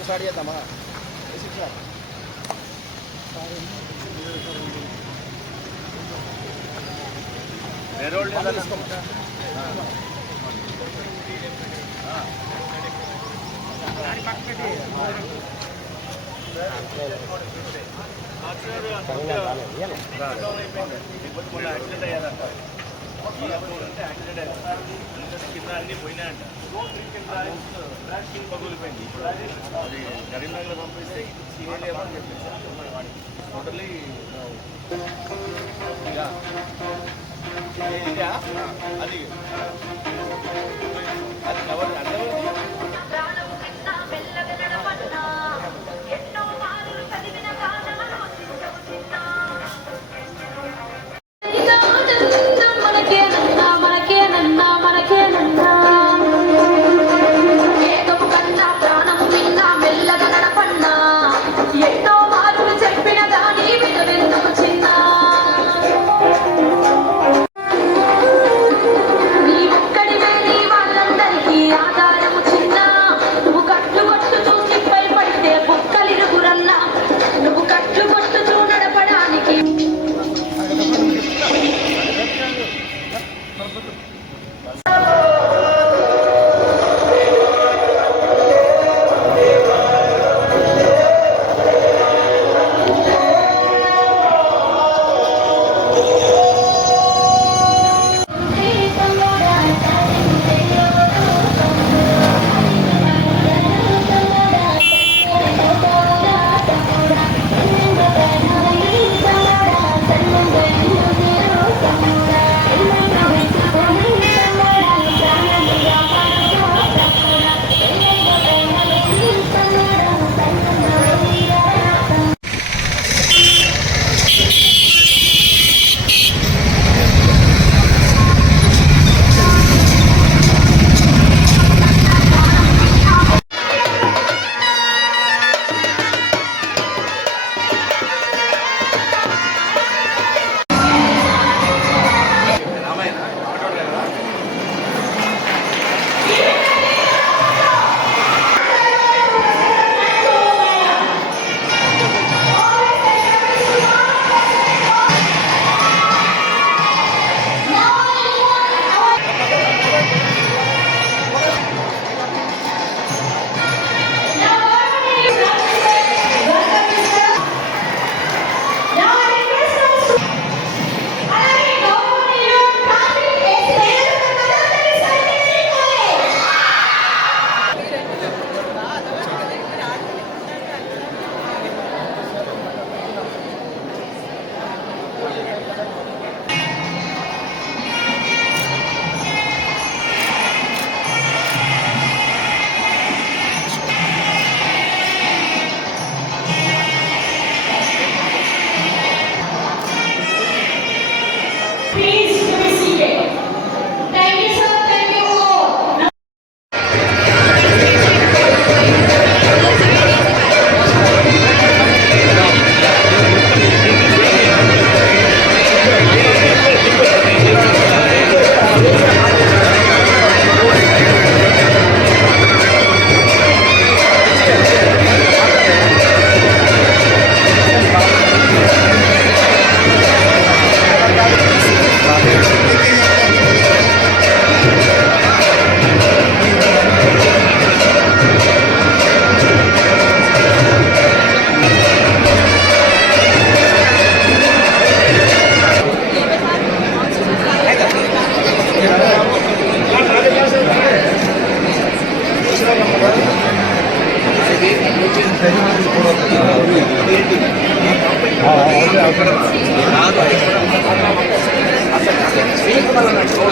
Start చేద్దామా? కింద అన్ని పోయినాయంట. పగులిపోయింది. ఇప్పుడు అది కరీంనగర్ పంపిస్తే సీనియర్ చెప్పేసి టోటలీ అది అది కవర్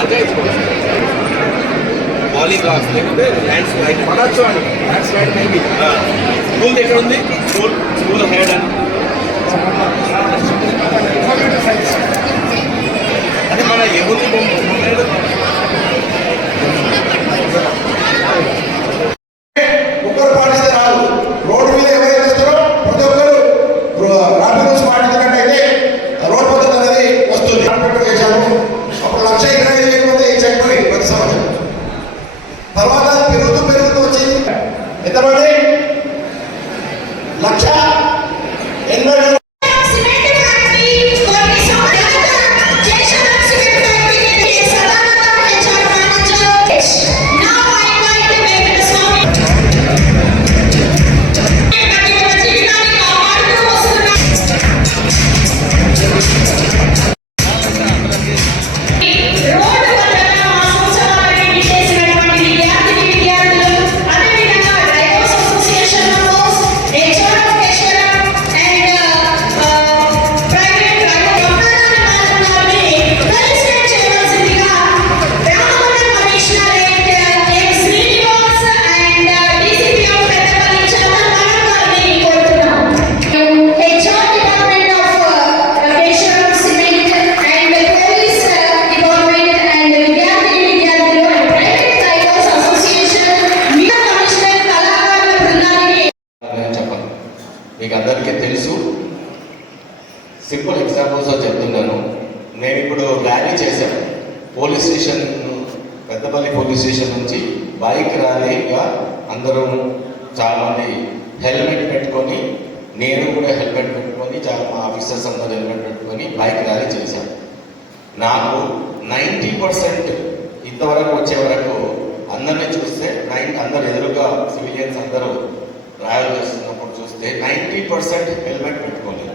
అంటే पॉलीग्लास लेकिन लैंडस्लाइड लैंडस्लाइड नहीं भी स्कूल देख रहे स्कूल स्कूल हेड अरे मन एमुंदी రోడ్ పద్ధతి అనేది వస్తుంది. అప్పుడు 1,25,000 అయితే సింపుల్ ఎగ్జాంపుల్స్ చెప్తున్నాను. నేను ఇప్పుడు ర్యాలీ చేశాను police station, Peddapalli police station నుంచి బైక్ ర్యాలీగా అందరూ చాలామంది హెల్మెట్ పెట్టుకొని, నేను కూడా హెల్మెట్ పెట్టుకొని, చాలా మా ఆఫీసర్స్ అందరూ హెల్మెట్ పెట్టుకొని బైక్ ర్యాలీ చేశాను. నాకు 90% ఇంతవరకు వచ్చే వరకు అందరినీ చూస్తే అందరు ఎదురుగా సివిలియన్స్ అందరూ ట్రావెల్ చేస్తున్నప్పుడు చూస్తే 90% హెల్మెట్ పెట్టుకోలేదు.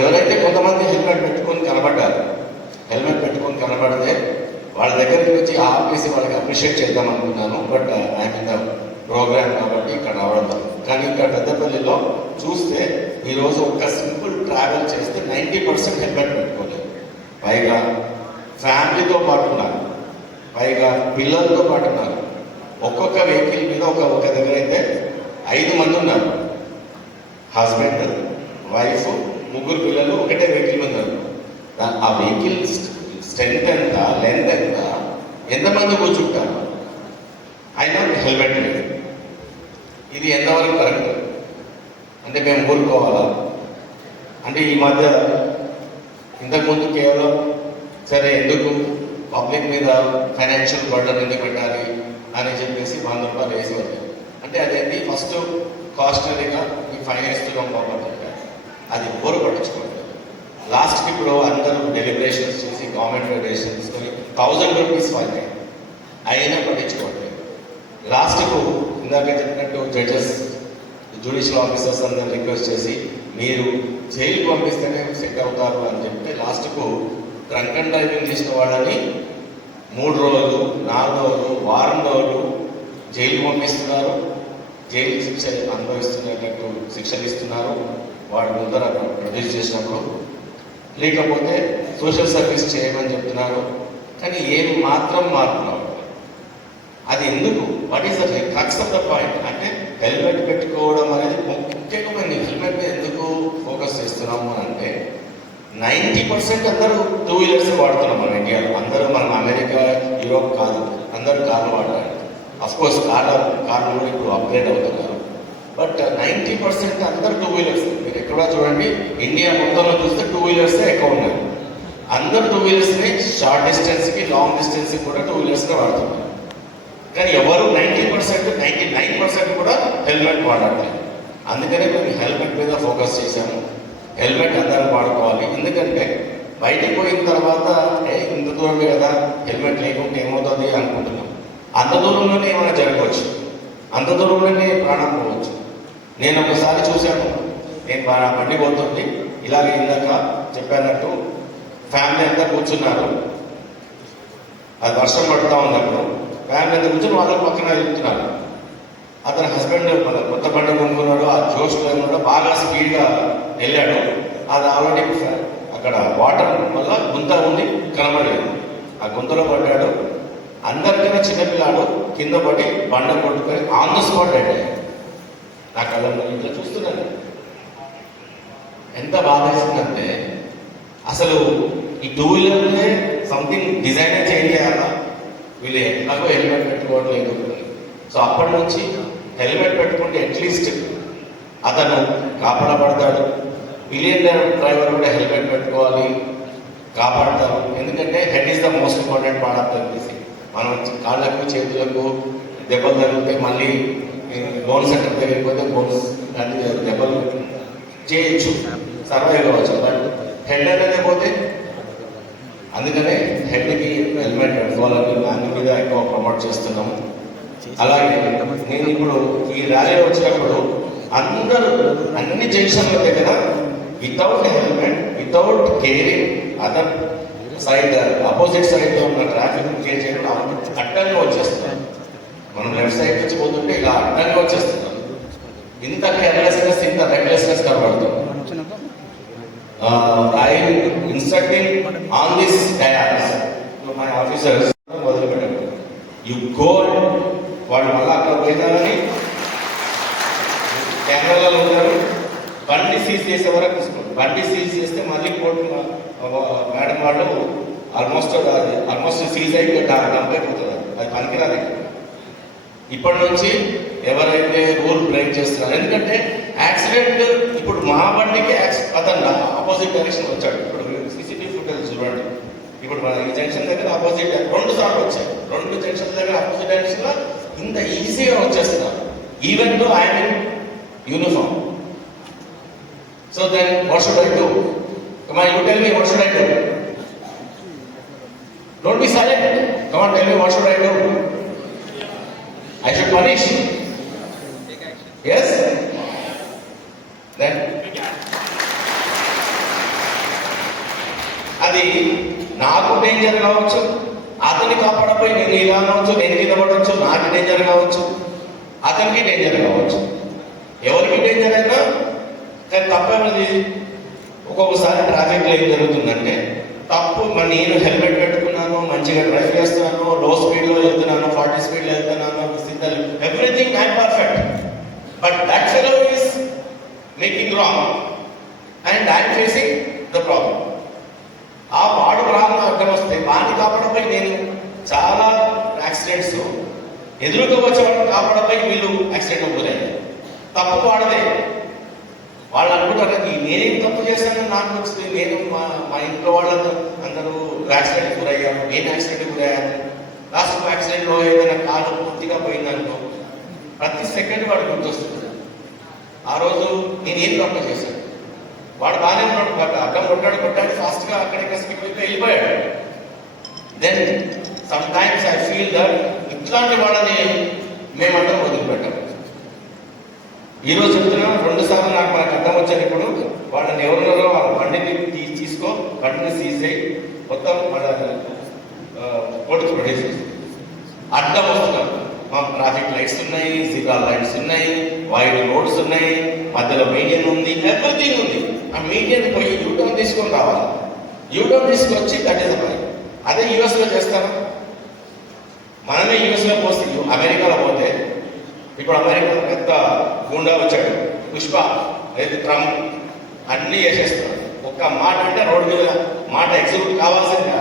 ఎవరైతే కొంతమంది హెల్మెట్ పెట్టుకొని కనబడ్డారు, హెల్మెట్ పెట్టుకొని కనబడితే వాళ్ళ దగ్గరికి వచ్చి ఆపేసి వాళ్ళకి అప్రిషియేట్ చేద్దాం అనుకున్నాను. But I'm in the program కాబట్టి ఇక్కడ రావడం. కానీ ఇక్కడ పెద్దపల్లిలో చూస్తే ఈరోజు ఒక సింపుల్ ట్రావెల్ చేస్తే 90% హెల్మెట్ పెట్టుకోలేదు. పైగా ఫ్యామిలీతో పాటు ఉన్నారు, పైగా పిల్లలతో పాటు ఉన్నారు. ఒక్కొక్క వెహికల్ మీద ఒక దగ్గర అయితే 5 మంది ఉన్నారు. హస్బెండ్, వైఫ్, 3 పిల్లలు ఒకటే వెహికల్ మీద ఉన్నారు. ఆ వెహికల్ స్ట్రెంత్ ఎంత, లెంత్ ఎంత, ఎంతమంది కూర్చుంటారు, అయినా హెల్మెట్ లేదు. ఇది ఎంతవరకు కరెక్ట్? అంటే మేము ఊరుకోవాలా? అంటే ఈ మధ్య ఇంతకుముందు కేవలం సరే ఎందుకు పబ్లిక్ మీద ఫైనాన్షియల్ బర్డన్ ఎందుకు పెట్టాలి అని చెప్పేసి 100 రూపాయలు వేసేవాళ్ళు. అంటే అదేంటి, ఫస్ట్ కాస్టరీగా ఈ ఫైన్ ఇస్తున్నాం కాబట్టి అది బోరు పట్టించుకోవట్లేదు. లాస్ట్కి ఇప్పుడు అందరూ డెలిబరేషన్స్ చేసి గవర్నమెంట్ డెలిబరేషన్ తీసుకొని 1000 రూపీస్ ఫైన్ అయినా పట్టించుకోవట్లేదు. లాస్ట్కు ఇందాక చెప్పినట్టు జడ్జెస్, జ్యుడిషియల్ ఆఫీసర్స్ అందరూ రిక్వెస్ట్ చేసి మీరు జైలుకి పంపిస్తేనే సెట్ అవుతారు అని చెప్తే లాస్ట్కు డ్రంక్ అండ్ డ్రైవింగ్ చేసిన వాళ్ళని 3 రోజులు, 4 రోజులు, వారం రోజులు జైలుకి పంపిస్తున్నారు. జైలు శిక్ష అనుభవిస్తున్నట్టు శిక్షలు ఇస్తున్నారు వాడి ముందర ప్రొడ్యూస్ చేసినప్పుడు. లేకపోతే సోషల్ సర్వీస్ చేయమని చెప్తున్నారు, కానీ ఏం మాత్రం మారుతున్నారు. అది ఎందుకు? What is the crux of the point అంటే హెల్మెట్ పెట్టుకోవడం అనేది ముఖ్యమైన. హెల్మెట్ మీద ఎందుకు ఫోకస్ చేస్తున్నాము అని అంటే 90% అందరూ 2 వీలర్స్ వాడుతున్నాం మన ఇండియాలో. అందరూ మనం అమెరికా, యూరోప్ కాదు, అందరూ కార్లు వాడతారు. అఫ్కోర్స్ కార్లు కూడా ఇప్పుడు అప్గ్రేడ్ అవుతున్నారు. బట్ 90% అందరూ 2 వీలర్స్. మీరు ఎక్కడ చూడండి, ఇండియా మొత్తంలో చూస్తే 2 వీలర్సే ఎక్కువ ఉన్నాయి. అందరూ 2 వీలర్స్ని షార్ట్ డిస్టెన్స్కి, లాంగ్ డిస్టెన్స్కి కూడా 2 వీలర్స్నే వాడుతున్నారు. కానీ ఎవరు 90%, 99% కూడా హెల్మెట్ వాడట్లేదు. అందుకనే మేము హెల్మెట్ మీద ఫోకస్ చేశాము. హెల్మెట్ అందరూ వాడుకోవాలి. ఎందుకంటే బయటికి పోయిన తర్వాత ఇంత దూరమే కదా, హెల్మెట్ లేకుంటే ఏమవుతుంది అనుకుంటున్నాం. అంత దూరంలోనే ఏమైనా జరగవచ్చు, అంత దూరంలోనే ప్రాణం పోవచ్చు. నేను ఒకసారి చూశాను, నేను బండి పోతుంది, ఇలాగే ఇందాక చెప్పానట్టు ఫ్యామిలీ అంతా కూర్చున్నారు. అది వర్షం పడుతూ ఉన్నప్పుడు ఫ్యామిలీ అంతా కూర్చొని వాళ్ళ పక్కన వెళ్తున్నారు. అతని హస్బెండ్ కొత్త బండి కొనుక్కున్నాడు, ఆ జోష్లో ఉన్నాడు, బాగా స్పీడ్గా వెళ్ళాడు. అది ఆల్రెడీ అక్కడ వాటర్ వల్ల గుంత ఉంది, కనబడలేదు. ఆ గుంతలో పడ్డాడు. అందరికైనా చిన్నపిల్లాడు కింద పడి బండ కొట్టుకొని ఆన్ ద స్పాట్ అయ్యాడు. నా కళ్ళలో ఇట్లా చూస్తున్నాను, ఎంత బాధ వేసిందంటే అసలు ఈ 2 వీలర్లే సంథింగ్ డిజైన్ చేంజ్ చేయాలా, వీళ్ళు ఎట్లాగో హెల్మెట్ పెట్టుకోవట్లేదు. సో అప్పటి నుంచి హెల్మెట్ పెట్టుకుంటే అట్లీస్ట్ అతను కాపాడబడతాడు. బిలియనర్ డ్రైవర్ కూడా హెల్మెట్ పెట్టుకోవాలి, కాపాడతారు. ఎందుకంటే head is the most important part of the busy. మనం కాళ్ళకు చేతులకు దెబ్బలు తగిలితే మళ్ళీ బోన్ సెంటర్ దగ్గరికి పోతే బోన్స్ దెబ్బలు చేయొచ్చు, సర్వైవ్ అవ్వచ్చు. బట్ హెడ్ అనేది పోతే, అందుకనే హెడ్కి హెల్మెట్ పెట్టుకోవాలని దాని మీద ఎక్కువ ప్రమోట్ చేస్తున్నాము. అలాగే నేను ఇప్పుడు ఈ ర్యాలీ వచ్చినప్పుడు అందరూ అన్ని జంక్షన్ల దగ్గర without helmet, without caring other side, opposite సైడ్లో ఉన్న ట్రాఫిక్ కేర్ చేయడం అడ్డంగా వచ్చేస్తున్నారు. మనం లెఫ్ట్ సైడ్ నుంచి పోతుంటే ఇలా అడ్డంగా వచ్చేస్తున్నారు. ఇంత కేర్లెస్నెస్, ఇంత రెగ్లెస్నెస్ కనబడుతుంది. I instructing on this dais my officers మొదలుపెట్టారు. యు గో, వాళ్ళు మళ్ళీ అక్కడ పోయినారని కెమెరాలో ఉంటారు. బండి సీజ్ చేసే వరకు తీసుకోండి. బండి సీజ్ చేస్తే మళ్ళీ కోర్టు మేడం వాళ్ళు ఆల్మోస్ట్ సీజ్ అయితే డంప్ అయిపోతుంది. అది పనికిరాదు. ఇప్పటి నుంచి ఎవరైతే రూల్ బ్రేక్ చేస్తున్నారు, ఎందుకంటే యాక్సిడెంట్ ఇప్పుడు మా బండికి అతను ఆపోజిట్ డైరెక్షన్ వచ్చాడు. ఇప్పుడు సీసీటీవీ ఫుటేజ్ చూడండి. ఇప్పుడు మన ఈ జంక్షన్ దగ్గర ఆపోజిట్ 2 సార్లు వచ్చాయి. 2 జంక్షన్ దగ్గర ఆపోజిట్ డైరెక్షన్ లో ఇంత ఈజీగా వచ్చేస్తున్నారు. Even though I'm in uniform. So then what should I do? Come on, you tell me, what should I do? Don't be silent. Come on, tell me, what should I do? I should punish. Yes? Then? అది నాకు danger కావచ్చు, అతన్ని కాపాడపోయి నేను ఇలా అనవచ్చు, నేను కింద పడవచ్చు, నాకు డేంజర్ కావచ్చు, అతనికి డేంజర్ కావచ్చు. ఎవరికి డేంజర్ అయినా కానీ తప్పేమది. ఒక్కొక్కసారి ట్రాఫిక్లో ఏం జరుగుతుందంటే తప్పు నేను హెల్మెట్ పెట్టుకున్నాను, మంచిగా డ్రైవ్ చేస్తున్నాను, లో స్పీడ్లో వెళ్తున్నాను, 40 స్పీడ్లో వెళ్తున్నాను, signal everything I'm perfect. But that fellow is making wrong and I'm facing the problem. ఆ వాడు రాంగ్ అడ్డం వస్తే వాడిని కాపాడపై నేను చాలా యాక్సిడెంట్స్ ఎదురుగా వచ్చే వాడిని కాపాడపై వీళ్ళు యాక్సిడెంట్ గురయ్యారు. తప్పు వాడదే. వాళ్ళు అనుకుంటారు నేనేం తప్పు చేశాను, నాకు వచ్చింది, నేను మా ఇంట్లో వాళ్ళందరూ అందరూ యాక్సిడెంట్ గురయ్యాను, నేను యాక్సిడెంట్ గురయ్యాను. లాస్ట్ యాక్సిడెంట్లో ఏదైనా కాలు పూర్తిగా పోయిందనుకో ప్రతి సెకండ్ వాడు గుర్తొస్తుంది. ఆ రోజు నేనేం తప్పు చేశాను. వాడు బాగానే ఉన్నాడు, బట్ అడ్డం కొట్టాడు ఫాస్ట్గా అక్కడిక్కడ స్పీడ్ వెళ్ళిపోయాడు. Then sometimes I feel that ఇట్లాంటి వాళ్ళని మేమంతా వదిలిపెట్టాం. ఈరోజు చెప్తున్నా 2 సార్లు నాకు మనకు అడ్డం వచ్చాను. ఇప్పుడు వాళ్ళని ఎవరున్నారో వాళ్ళ బండిని తీసుకో, బండిని సీజ్ అయ్యి మొత్తం మన కోర్టుకు ప్రొడ్యూస్ అడ్డం వస్తున్నారు. మా ట్రాఫిక్ లైట్స్ ఉన్నాయి, జీబ్రా లైట్స్ ఉన్నాయి, వైడ్ రోడ్స్ ఉన్నాయి, మధ్యలో మీడియన్ ఉంది, ఎవ్రీథింగ్ ఉంది. ఆ మీడియన్ పోయి యూటర్న్ తీసుకొని రావాలి. యూటర్న్ తీసుకొచ్చి దట్ ఈస్ అ. అదే యూఎస్లో చేస్తారా? మనమే యూఎస్లో పోస్తే అమెరికాలో పోతే ఇప్పుడు అమెరికాలో పెద్ద గుండా వచ్చాడు, పుష్ప లేదు ట్రంప్, అన్నీ చేసేస్తున్నారు. ఒక్క మాట అంటే రోడ్డు మీద మాట ఎగ్జిక్యూట్ కావాల్సిందే.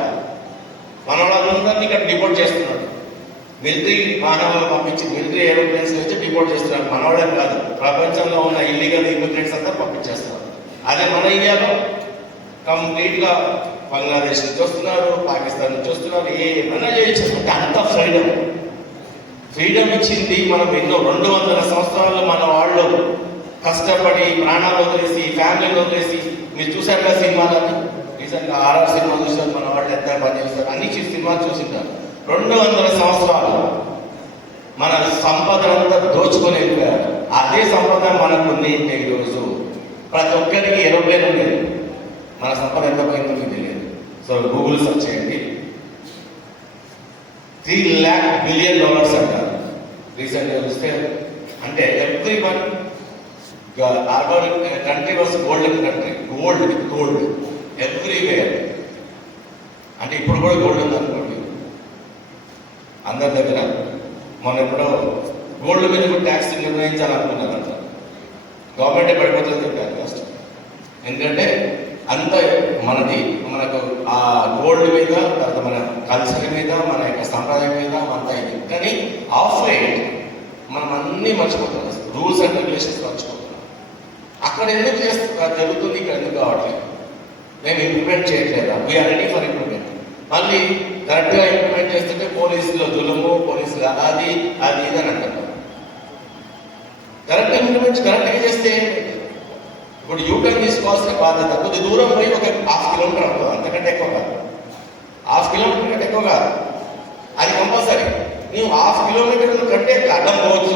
మన వాళ్ళందరినీ ఇక్కడ డిపోర్ట్ చేస్తున్నాడు. మిలిటరీ వాహనాలు పంపించి మిలిటరీ ఏరోప్లేన్స్ వచ్చి డిపోర్ట్ చేస్తున్నారు. మన వాళ్ళని కాదు, ప్రపంచంలో ఉన్న ఇల్లీగల్ ఇమిగ్రెంట్స్ అంతా పంపించేస్తున్నారు. అదే మన ఇండియాలో కంప్లీట్గా బంగ్లాదేశ్ నుంచి వస్తున్నారు, పాకిస్తాన్ నుంచి వస్తున్నారు, ఏమైనా చేయొచ్చు. అంటే అంత ఫ్రీడమ్ ఇచ్చింది మనం ఎన్నో 200 సంవత్సరాలు మన వాళ్ళు కష్టపడి ప్రాణాలు వదిలేసి ఫ్యామిలీని వదిలేసి. మీరు చూసారు కదా సినిమాలని, రీసెంట్గా RR సినిమా చూసారు, మన వాళ్ళు ఎంత పని చేస్తారు, అన్ని సినిమాలు చూసింటారు. 200 సంవత్సరాలు మన సంపద అంతా దోచుకొని వెళ్ళిపోయారు. అదే సంపద మనకు ఉంది. ఈరోజు ప్రతి ఒక్కరికి ఏరోప్లేన్ ఉండేది. మన సంపద ఎంత పోయిందో మీకు తెలియదు. సో గూగుల్ సెర్చ్ చేయండి, $3 lakh billion అంటారు రీసెంట్గా చూస్తే. అంటే every one country was gold country, gold everywhere. అంటే ఇప్పుడు కూడా గోల్డ్ ఉంది అనుకోండి అందరి దగ్గర. మనం ఎప్పుడో గోల్డ్ మీద కూడా ట్యాక్స్ నిర్ణయించాలనుకున్నారంట. గవర్నమెంటే పడిపోతుంది ట్యాక్స్. ఎందుకంటే అంత మనది, మనకు ఆ గోల్డ్ మీద, తర్వాత మన కల్చర్ మీద, మన యొక్క సంప్రదాయం మీద అంతా ఇది. కానీ ఆఫ్ లైట్ మనం అన్నీ మర్చిపోతున్నాం, రూల్స్ అండ్ రెగ్యులేషన్స్ మర్చిపోతున్నాం. అక్కడ ఎందుకు జరుగుతుంది, ఇక్కడ ఎందుకు కావట్లేదు? మేము ఇంప్లిమెంట్ చేయట్లేదా? We're ready for implement. మళ్ళీ కరెక్ట్గా ఇంప్లిమెంట్ చేస్తుంటే పోలీసులు జులుము, పోలీసులు అది ఇది అని అంటున్నాం. కరెక్ట్గా కరెక్ట్గా చేస్తే ఇప్పుడు యూటర్న్ తీసుకోవాల్సిన బాధ్యత. కొద్ది దూరం పోయి ఒక 1/2 కిలోమీటర్ అవుతుంది, అంతకంటే ఎక్కువ కాదు. 1/2 కిలోమీటర్ కంటే ఎక్కువ కాదు, అది కంపల్సరీ. నువ్వు 1/2 కిలోమీటర్ కంటే అడ్డం పోవచ్చు,